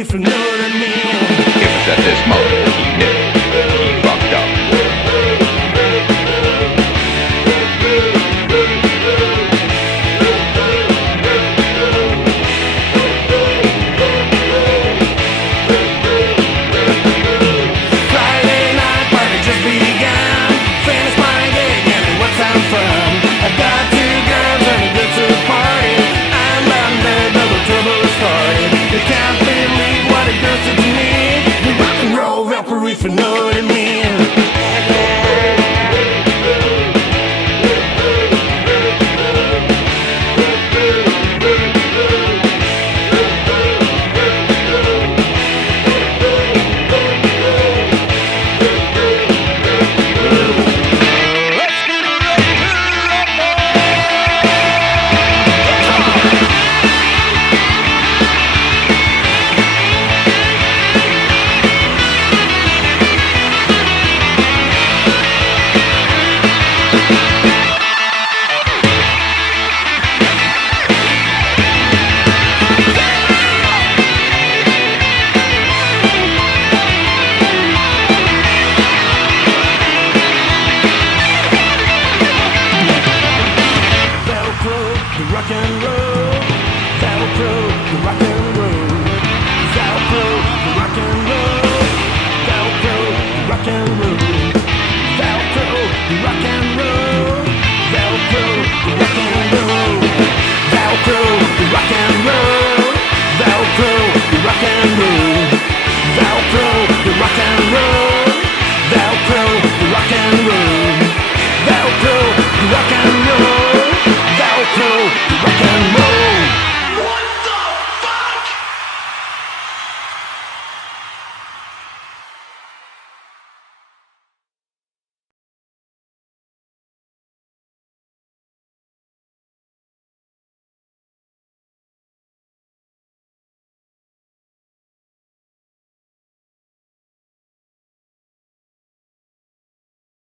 if you know what I mean. It was at this moment that he knew he fucked up. Friday night party just begun. Famous mind again, what's I'm from. I've got two girls and a good to party. I'm bound there, double trouble started. You can't believe what a girl said to me. We rock and roll Velcro if you know what I mean. Rock and roll, Velcro, the rock and roll.